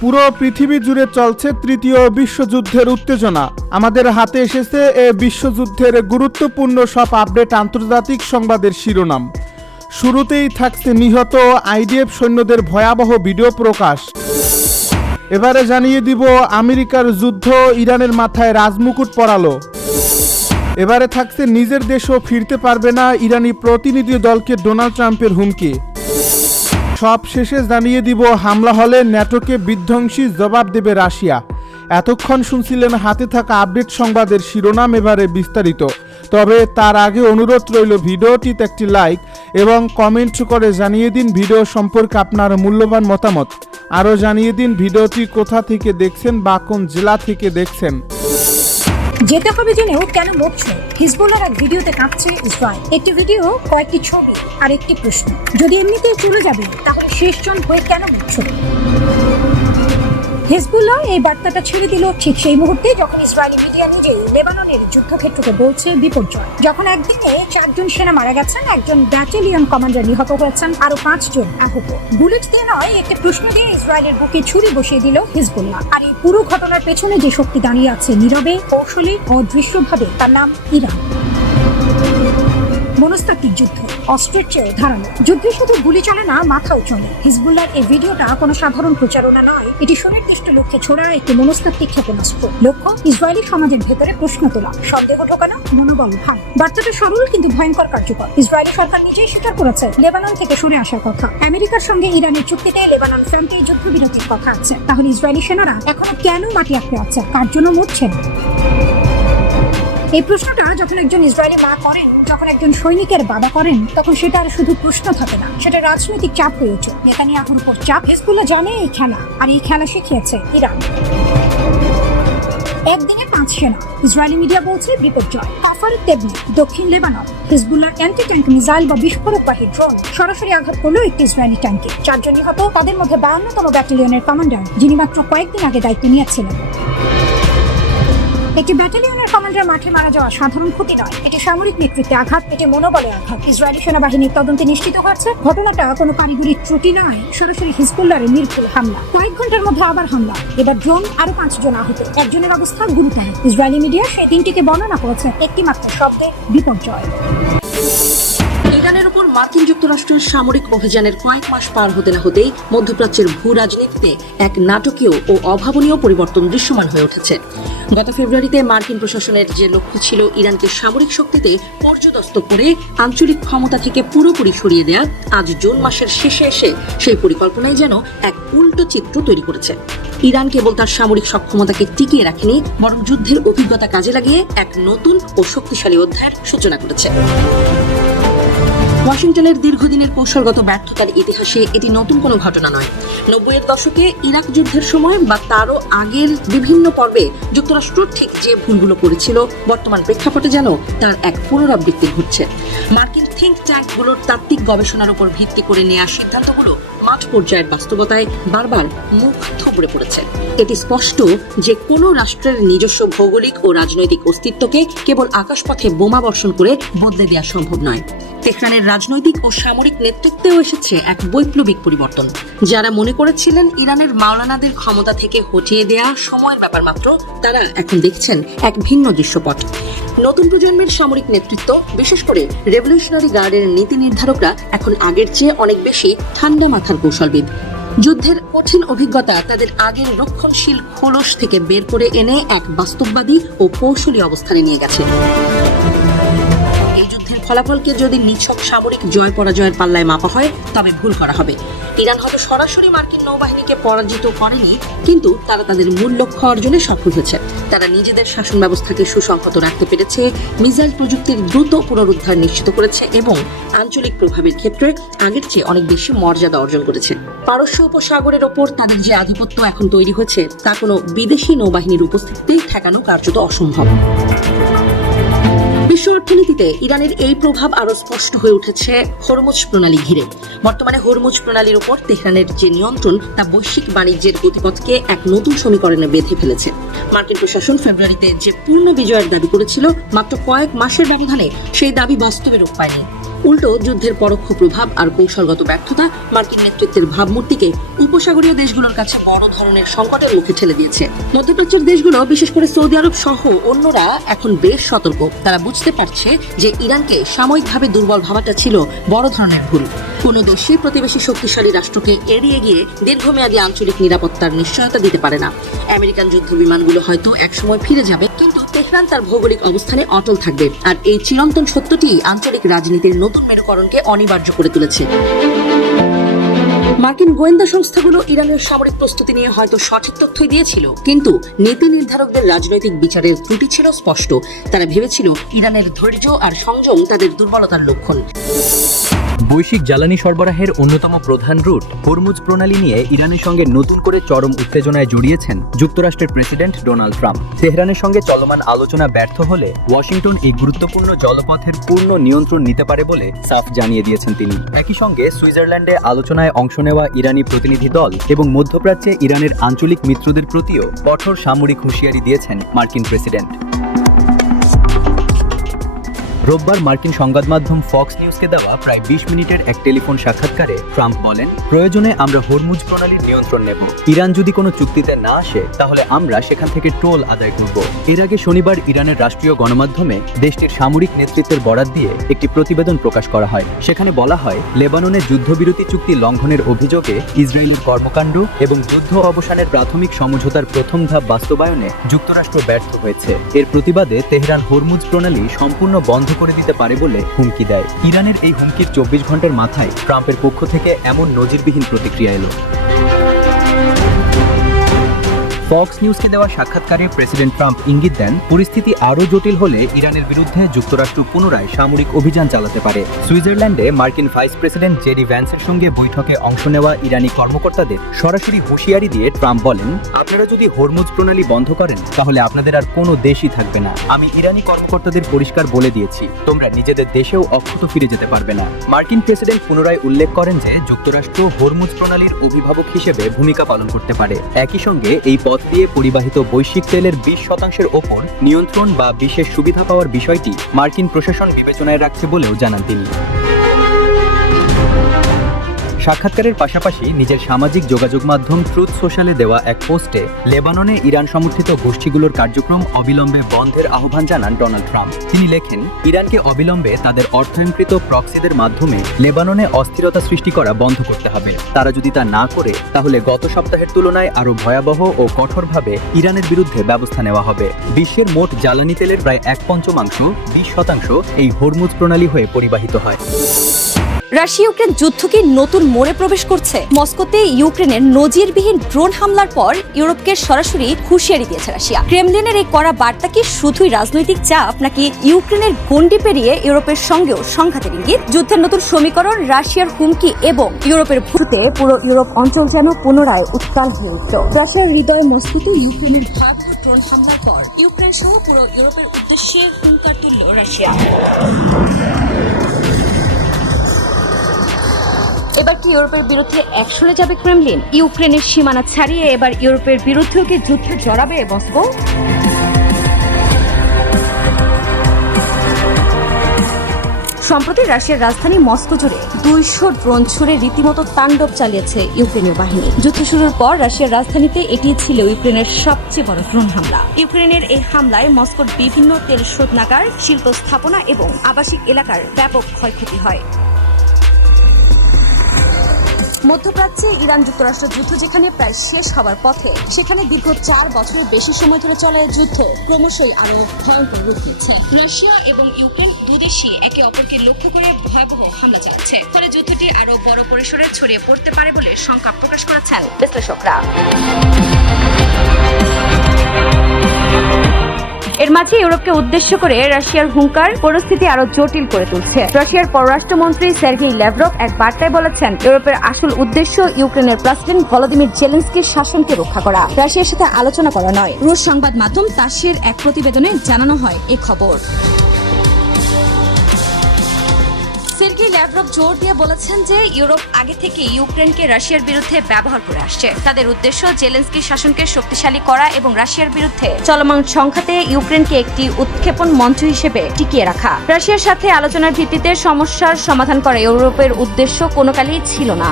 পুরো পৃথিবী জুড়ে চলছে তৃতীয় বিশ্বযুদ্ধের উত্তেজনা। আমাদের হাতে এসেছে এ বিশ্বযুদ্ধের গুরুত্বপূর্ণ সব আপডেট আন্তর্জাতিক সংবাদের শিরোনাম। শুরুতেই থাকছে নিহত আইডিএফ সৈন্যদের ভয়াবহ ভিডিও প্রকাশ। এবারে জানিয়ে দিব আমেরিকার যুদ্ধ ইরানের মাথায় রাজমুকুট পরালো। এবারে থাকছে নিজের দেশও ফিরতে পারবে না ইরানি প্রতিনিধি দলকে ডোনাল্ড ট্রাম্পের হুমকি। সব শেষে জানিয়ে দিব হামলা হলে ন্যাটোকে বিধ্বংসী জবাব দেবে রাশিয়া। এতক্ষণ শুনছিলেন হাতে থাকা আপডেট সংবাদের শিরোনাম, এবারে বিস্তারিত। তবে তার আগে অনুরোধ রইল ভিডিওটিতে একটি লাইক এবং কমেন্ট করে জানিয়ে দিন ভিডিও সম্পর্কে আপনার মূল্যবান মতামত। আরও জানিয়ে দিন ভিডিওটি কোথা থেকে দেখছেন বা কোন জেলা থেকে দেখছেন। যেতে হবে জেনেও কেন মরছে হিজবুল্লাহর এক ভিডিওতে কাঁপছে ইসরায়েল। একটি ভিডিও, কয়েকটি ছবি আর একটি প্রশ্ন। যদি এমনিতেই চলে যাবে তাহলে শেষজন হয়ে কেন মরছে? হিজবুল্লাহ এই বার্তাটা ছেড়ে দিল ঠিক সেই মুহূর্তে যখন ইসরায়েলি মিডিয়া নিজেই লেবাননের যুদ্ধক্ষেত্রকে বলছে বিপর্যয়। যখন একদিনে 4 জন সেনা মারা গেছেন, একজন ব্যাটালিয়ন কমান্ডার নিহত হয়েছেন, আরো 5 জন আহত। বুলেট দিয়ে নয়, একটি প্রশ্ন দিয়ে ইসরায়েলের বুকে ছুরি বসিয়ে দিল হিজবুল্লাহ। আর এই পুরো ঘটনার পেছনে যে শক্তি দাঁড়িয়ে আছে নীরবে, কৌশলী ও দৃশ্যভাবে, তার নাম ইরান। মনস্তাত্ত্বিক যুদ্ধ, অস্ত্রের চেয়ে ধারালো। যুদ্ধে শুধু গুলি চলে না, মাথাও চলে। হিজবুল্লাহর এই ভিডিওটা কোনো সাধারণ প্রচারণা নয়, এটি সুনির্দিষ্ট লক্ষ্যে ছোড়া একটি মনস্তাত্ত্বিক ক্ষেপণাস্ত্র। লক্ষ্য ইসরায়েলি সমাজের ভেতরে প্রশ্ন তোলা, সন্দেহ ঢোকানো, মনোবল ভাঙা। বার্তাটা সরল কিন্তু ভয়ঙ্কর কার্যকর। ইসরায়েলি সরকার নিজেই স্বীকার করেছে লেবানন থেকে সরে আসার কথা। আমেরিকার সঙ্গে ইরানের চুক্তিতে লেবানন ফ্রন্টে যুদ্ধবিরতির কথা আছে। তাহলে ইসরায়েলি সেনারা এখনো কেন মাটি আঁকড়ে আছে? কার জন্য মরছেন? এই প্রশ্নটা যখন একজন ইসরায়েলি মা করেন, যখন একজন সৈনিকের বাবা করেন, তখন সেটা আর শুধু প্রশ্ন থাকে না, সেটা রাজনৈতিক চাপ হয়ে ওঠে। নেতানিয়াহুর উপর চাপ। হিজবুল্লাহ জানে এই খেলা, আর এই খেলা শিখিয়েছে ইরান। একদিনে 5 সেনা, ইসরায়েলি মিডিয়া বলছে বিপর্যয়। কাফার তেবনে, দক্ষিণ Lebanon, Hezbollah anti tank missile বা বিস্ফোরকবাহী ড্রোন সরাসরি আঘাত করলো একটি ইসরায়েলি ট্যাঙ্কে। 4 জন নিহত, তাদের মধ্যে 52তম ব্যাটালিয়নের কমান্ডার, যিনি মাত্র কয়েকদিন আগে দায়িত্ব নিয়েছিলেন। একটি ব্যাটালিয়নের কমান্ডার মাঠে মারা যাওয়া সাধারণ ক্ষতি নয়, এটি সামরিক নেতৃত্বে আঘাত, এটি মনোবলে আঘাত। ইসরায়েলি সেনাবাহিনীর তদন্তে নিশ্চিত হয়েছে ঘটনাটা কোনো কারিগরি ত্রুটি নয়, সরাসরি হিজবুল্লাহর নির্ভুল হামলা। কয়েক ঘন্টার মধ্যে আবার হামলা, এবার ড্রোন, আরো 5 জন আহত, একজনের অবস্থা গুরুতর। ইসরায়েলি মিডিয়া সেই দিনটিকে বর্ণনা করেছে একটি মাত্র শব্দে, বিপর্যয়। ইরানের উপর মার্কিন যুক্তরাষ্ট্রের সামরিক অভিযানের কয়েক মাস পার হতে না হতেই মধ্যপ্রাচ্যের ভূ রাজনীতিতে এক নাটকীয় ও অভাবনীয় পরিবর্তন দৃশ্যমান হয়ে উঠেছে। গত ফেব্রুয়ারিতে মার্কিন প্রশাসনের যে লক্ষ্য ছিল ইরানকে সামরিক শক্তিতে পর্যদস্ত করে আঞ্চলিক ক্ষমতা থেকে পুরোপুরি সরিয়ে দেয়া, আজ জুন মাসের শেষে এসে সেই পরিকল্পনায় যেন এক উল্টো চিত্র তৈরি করেছে। ইরান কেবল তার সামরিক সক্ষমতাকে টিকিয়ে রাখেনি, বরং যুদ্ধের অভিজ্ঞতা কাজে লাগিয়ে এক নতুন ও শক্তিশালী অধ্যায়ের সূচনা করেছে। ওয়াশিংটনের দীর্ঘদিনের কৌশলগত ব্যর্থতার ইতিহাসে এটি নতুন কোনো ঘটনা নয়। 90-এর দশকে ইরাক যুদ্ধের সময় বা তারও আগের বিভিন্ন পর্বে যুক্তরাষ্ট্র ঠিক যে ভুলগুলো করেছিল, বর্তমান প্রেক্ষাপটে যেন তার এক পুনরাবৃত্তি ঘটছে। মার্কিন থিঙ্ক ট্যাঙ্কগুলোর তাত্ত্বিক গবেষণার উপর ভিত্তি করে নেওয়া সিদ্ধান্তগুলো মাঠ পর্যায়ের বাস্তবতায় বারবার মুখ থুবড়ে পড়েছে। এটি স্পষ্ট যে কোনো রাষ্ট্রের নিজস্ব ভৌগোলিক ও রাজনৈতিক অস্তিত্বকে কেবল আকাশপথে বোমা বর্ষণ করে বদলে দেওয়া সম্ভব নয়। তেহরানের রাজনৈতিক ও সামরিক নেতৃত্বেও এসেছে এক বৈপ্লবিক পরিবর্তন। যারা মনে করেছিলেন ইরানের মাওলানাদের ক্ষমতা থেকে হটিয়ে দেয়া সময়ের ব্যাপার মাত্র, তারা এখন দেখছেন এক ভিন্ন দৃশ্যপট। নতুন প্রজন্মের সামরিক নেতৃত্ব, বিশেষ করে রেভলিউশনারি গার্ডের নীতি নির্ধারকরা এখন আগের চেয়ে অনেক বেশি ঠান্ডা মাথার কৌশলবিদ। যুদ্ধের কঠিন অভিজ্ঞতা তাদের আগের রক্ষণশীল খোলস থেকে বের করে এনে এক বাস্তববাদী ও কৌশলী অবস্থানে নিয়ে গেছে। ফলাফলকে যদি নিছক সামরিক জয় পরাজয়ের পাল্লায় মাপা হয় তবে ভুল করা হবে। ইরান হয়তো সরাসরি মার্কিন নৌবাহিনীকে পরাজিত করেনি, কিন্তু তারা তাদের মূল লক্ষ্য অর্জনে সফল হয়েছে। তারা নিজেদের শাসন ব্যবস্থাকে সুসংহত রাখতে পেরেছে, মিসাইল প্রযুক্তির দ্রুত পুনরুদ্ধার নিশ্চিত করেছে এবং আঞ্চলিক প্রভাবের ক্ষেত্রে আগের চেয়ে অনেক বেশি মর্যাদা অর্জন করেছে। পারস্য উপসাগরের ওপর তাদের যে আধিপত্য এখন তৈরি হয়েছে, তা কোনো বিদেশি নৌবাহিনীর উপস্থিতিতেই ঠেকানো কার্যত অসম্ভব। বিশ্ব অর্থনীতিতে ইরানের এই প্রভাব আরো স্পষ্ট হয়ে উঠেছে হরমুজ প্রণালী ঘিরে। বর্তমানে হরমুজ প্রণালীর উপর তেহরানের যে নিয়ন্ত্রণ, তা বৈশ্বিক বাণিজ্যের গতিপথকে এক নতুন সমীকরণে বেঁধে ফেলেছে। মার্কিন প্রশাসন ফেব্রুয়ারিতে যে পূর্ণ বিজয়ের দাবি করেছিল, মাত্র কয়েক মাসের ব্যবধানে সেই দাবি বাস্তবে রূপ পায়নি। উল্টো যুদ্ধের পরোক্ষ প্রভাব আর কৌশলগত ব্যর্থতা মার্কিন নেতৃত্বের ভাবমূর্তিকে উপসাগরীয় দেশগুলোর কাছে বড় ধরনের সংকটের মুখে ঠেলে দিয়েছে। মধ্যপ্রাচ্যের দেশগুলো, বিশেষ করে সৌদি আরব সহ অন্যরা এখন বেশ সতর্ক। তারা বুঝতে পারছে যে ইরানকে সাময়িকভাবে দুর্বল ভাবাটা ছিল বড় ধরনের ভুল। কোনো দেশই প্রতিবেশী শক্তিশালী রাষ্ট্রকে এড়িয়ে গিয়ে দীর্ঘমেয়াদী আঞ্চলিক নিরাপত্তার নিশ্চয়তা দিতে পারে না। আমেরিকান যুদ্ধ বিমানগুলো হয়তো একসময় ফিরে যাবে, কিন্তু তেহরান তার ভৌগোলিক অবস্থানে অটল থাকবে। আর এই চিরন্তন সত্যটি আঞ্চলিক রাজনীতির নতুন মেরুকরণকে অনিবার্য করে তুলেছে। মার্কিন গোয়েন্দা সংস্থাগুলো ইরানের সামরিক প্রস্তুতি নিয়ে হয়তো সঠিক তথ্যই দিয়েছিল, কিন্তু নীতি নির্ধারকদের রাজনৈতিক বিচারের ত্রুটি ছিল স্পষ্ট। তারা ভেবেছিল ইরানের ধৈর্য আর সংযম তাদের দুর্বলতার লক্ষণ। বৈশ্বিক জ্বালানি সরবরাহের অন্যতম প্রধান রুট হরমুজ প্রণালী নিয়ে ইরানের সঙ্গে নতুন করে চরম উত্তেজনায় জড়িয়েছেন যুক্তরাষ্ট্রের প্রেসিডেন্ট ডোনাল্ড ট্রাম্প। তেহরানের সঙ্গে চলমান আলোচনা ব্যর্থ হলে ওয়াশিংটন এই গুরুত্বপূর্ণ জলপথের পূর্ণ নিয়ন্ত্রণ নিতে পারে বলে সাফ জানিয়ে দিয়েছেন তিনি। একই সঙ্গে সুইজারল্যান্ডে আলোচনায় অংশ নেওয়া ইরানি প্রতিনিধি দল এবং মধ্যপ্রাচ্যে ইরানের আঞ্চলিক মিত্রদের প্রতিও কঠোর সামরিক হুঁশিয়ারি দিয়েছেন মার্কিন প্রেসিডেন্ট। রোববার মার্কিন সংবাদ মাধ্যম ফক্স নিউজকে দেওয়া প্রায় 20 মিনিটের এক টেলিফোন সাক্ষাৎকারে ট্রাম্প বলেন, প্রয়োজনে আমরা হরমুজ প্রণালীর নিয়ন্ত্রণ নেব। ইরান যদি কোনো চুক্তিতে না আসে তাহলে আমরা সেখান থেকে টোল আদায় করব। এর আগে শনিবার ইরানের রাষ্ট্রীয় গণমাধ্যমে দেশটির সামরিক নেতৃত্বের বরাত দিয়ে একটি প্রতিবেদন প্রকাশ করা হয়। সেখানে বলা হয়, লেবাননে যুদ্ধবিরতি চুক্তি লঙ্ঘনের অভিযোগে ইসরায়েলের কর্মকাণ্ড এবং যুদ্ধ অবসানের প্রাথমিক সমঝোতার প্রথম ধাপ বাস্তবায়নে যুক্তরাষ্ট্র ব্যর্থ হয়েছে। এর প্রতিবাদে তেহরান হরমুজ প্রণালী সম্পূর্ণ বন্ধ করে দিতে পারে বলে হুমকি দেয়। ইরানের এই হুমকির 24 ঘন্টার মাথায় ট্রাম্পের পক্ষ থেকে এমন নজিরবিহীন প্রতিক্রিয়া এলো। ফক্স নিউজকে দেওয়া সাক্ষাৎকারে প্রেসিডেন্ট ট্রাম্প ইঙ্গিত দেন, পরিস্থিতি আরও জটিল হলে ইরানের বিরুদ্ধে যুক্তরাষ্ট্র পুনরায় সামরিক অভিযান চালাতে পারে। সুইজারল্যান্ডে মার্কিন ভাইস প্রেসিডেন্ট জেডি ভ্যান্সের সঙ্গে বৈঠকে অংশ নেওয়া ইরানি কর্মকর্তাদের সরাসরি হুঁশিয়ারি দিয়ে ট্রাম্প বলেন, আপনারা যদি হরমুজ প্রণালী বন্ধ করেন তাহলে আপনাদের আর কোনো দেশই থাকবে না। আমি ইরানি কর্মকর্তাদের পরিষ্কার বলে দিয়েছি, তোমরা নিজেদের দেশেও অক্ষত ফিরে যেতে পারবে না। মার্কিন প্রেসিডেন্ট পুনরায় উল্লেখ করেন যে যুক্তরাষ্ট্র হরমুজ প্রণালীর অভিভাবক হিসেবে ভূমিকা পালন করতে পারে। একই সঙ্গে এই পথ দিয়ে পরিবাহিত বৈশ্বিক তেলের 20% ওপর নিয়ন্ত্রণ বা বিশেষ সুবিধা পাওয়ার বিষয়টি মার্কিন প্রশাসন বিবেচনায় রাখছে বলেও জানান তিনি। সাক্ষাৎকারের পাশাপাশি নিজের সামাজিক যোগাযোগ মাধ্যম ট্রুথ সোশ্যালে দেওয়া এক পোস্টে লেবাননে ইরান সমর্থিত গোষ্ঠীগুলোর কার্যক্রম অবিলম্বে বন্ধের আহ্বান জানান ডোনাল্ড ট্রাম্প। তিনি লেখেন, ইরানকে অবিলম্বে তাদের অর্থায়নকৃত প্রক্সিদের মাধ্যমে লেবাননে অস্থিরতা সৃষ্টি করা বন্ধ করতে হবে। তারা যদি তা না করে তাহলে গত সপ্তাহের তুলনায় আরও ভয়াবহ ও কঠোরভাবে ইরানের বিরুদ্ধে ব্যবস্থা নেওয়া হবে। বিশ্বের মোট জ্বালানি তেলের প্রায় 1/5, 20% এই হরমুজ প্রণালী হয়ে পরিবাহিত হয়। রাশিয়া ইউক্রেন যুদ্ধ কি নতুন মোড়ে প্রবেশ করছে? মস্কোতে ইউক্রেনের নজিরবিহীন ড্রোন হামলার পর ইউরোপকে সরাসরি হুঁশিয়ারি দিয়েছে রাশিয়া। ক্রেমলিনের এই কড়া বার্তা কি শুধুই রাজনৈতিক চাপ, নাকি ইউক্রেনের গণ্ডি পেরিয়ে ইউরোপের সঙ্গেও সংঘাতের ইঙ্গিত? যুদ্ধের নতুন সমীকরণ, রাশিয়ার হুমকি এবং ইউরোপের ভূতে পুরো ইউরোপ অঞ্চল যেন পুনরায় উত্তাল হয়ে উঠল। রাশিয়ার হৃদয় মস্কোতে ইউক্রেনের ভয়াবহ ড্রোন হামলার পর ইউক্রেন সহ পুরো ইউরোপের উদ্দেশ্যে হুঙ্কার তুলল রাশিয়া। এবার কি ইউরোপের বিরুদ্ধে অ্যাকশনে যাবে ক্রেমলিন? ইউক্রেনের সীমানা ছাড়িয়ে এবার ইউরোপের বিরুদ্ধেও কি যুদ্ধে জড়াবে মস্কো? সম্প্রতি রাশিয়ার রাজধানী মস্কো জুড়ে 200 ড্রোন ছুড়ে রীতিমতো তাণ্ডব চালিয়েছে ইউক্রেনীয় বাহিনী। যুদ্ধ শুরুর পর রাশিয়ার রাজধানীতে এটি ছিল ইউক্রেনের সবচেয়ে বড় ড্রোন হামলা। ইউক্রেনের এই হামলায় মস্কোর বিভিন্ন তেল শোধনাগার, শিল্প স্থাপনা এবং আবাসিক এলাকার ব্যাপক ক্ষয়ক্ষতি হয়। মধ্যপ্রাচ্যে ইরান যুক্তরাষ্ট্র যুদ্ধ যেখানে প্রায় শেষ হবার পথে, সেখানে দীর্ঘ 4 বছরের বেশি সময় ধরে চলা যুদ্ধ ক্রমশই আরো ভয়ঙ্কর রূপ নিচ্ছে। রাশিয়া এবং ইউক্রেন দুদেশই একে অপরকে লক্ষ্য করে ভয়াবহ হামলা চালাচ্ছে, ফলে যুদ্ধটি আরো বড় পরিসরে ছড়িয়ে পড়তে পারে বলে শঙ্কা প্রকাশ করেছেন বিশ্লেষকরা। এর মাঝে ইউরোপকে উদ্দেশ্য করে রাশিয়ার হুঙ্কার পরিস্থিতি আরো জটিল করে তুলছে। রাশিয়ার পররাষ্ট্রমন্ত্রী সার্গেই ল্যাভরভ এক বার্তায় বলেছেন, ইউরোপের আসল উদ্দেশ্য ইউক্রেনের প্রেসিডেন্ট ভলোদিমির জেলেনস্কির শাসনকে রক্ষা করা, রাশিয়ার সাথে আলোচনা করা নয়। রুশ সংবাদ মাধ্যম তাসের এক প্রতিবেদনে জানানো হয় এই খবর। সার্গেই ল্যাভরভ জোর দিয়ে বলেছেন যে ইউরোপ আগে থেকে ইউক্রেনকে রাশিয়ার বিরুদ্ধে ব্যবহার করে আসছে। তাদের উদ্দেশ্য জেলেনস্কির শাসনকে শক্তিশালী করা এবং রাশিয়ার বিরুদ্ধে চলমান সংঘাতে ইউক্রেনকে একটি উৎক্ষেপণ মঞ্চ হিসেবে টিকিয়ে রাখা। রাশিয়ার সাথে আলোচনার ভিত্তিতে সমস্যার সমাধান করা ইউরোপের উদ্দেশ্য কোনো কালেই ছিল না।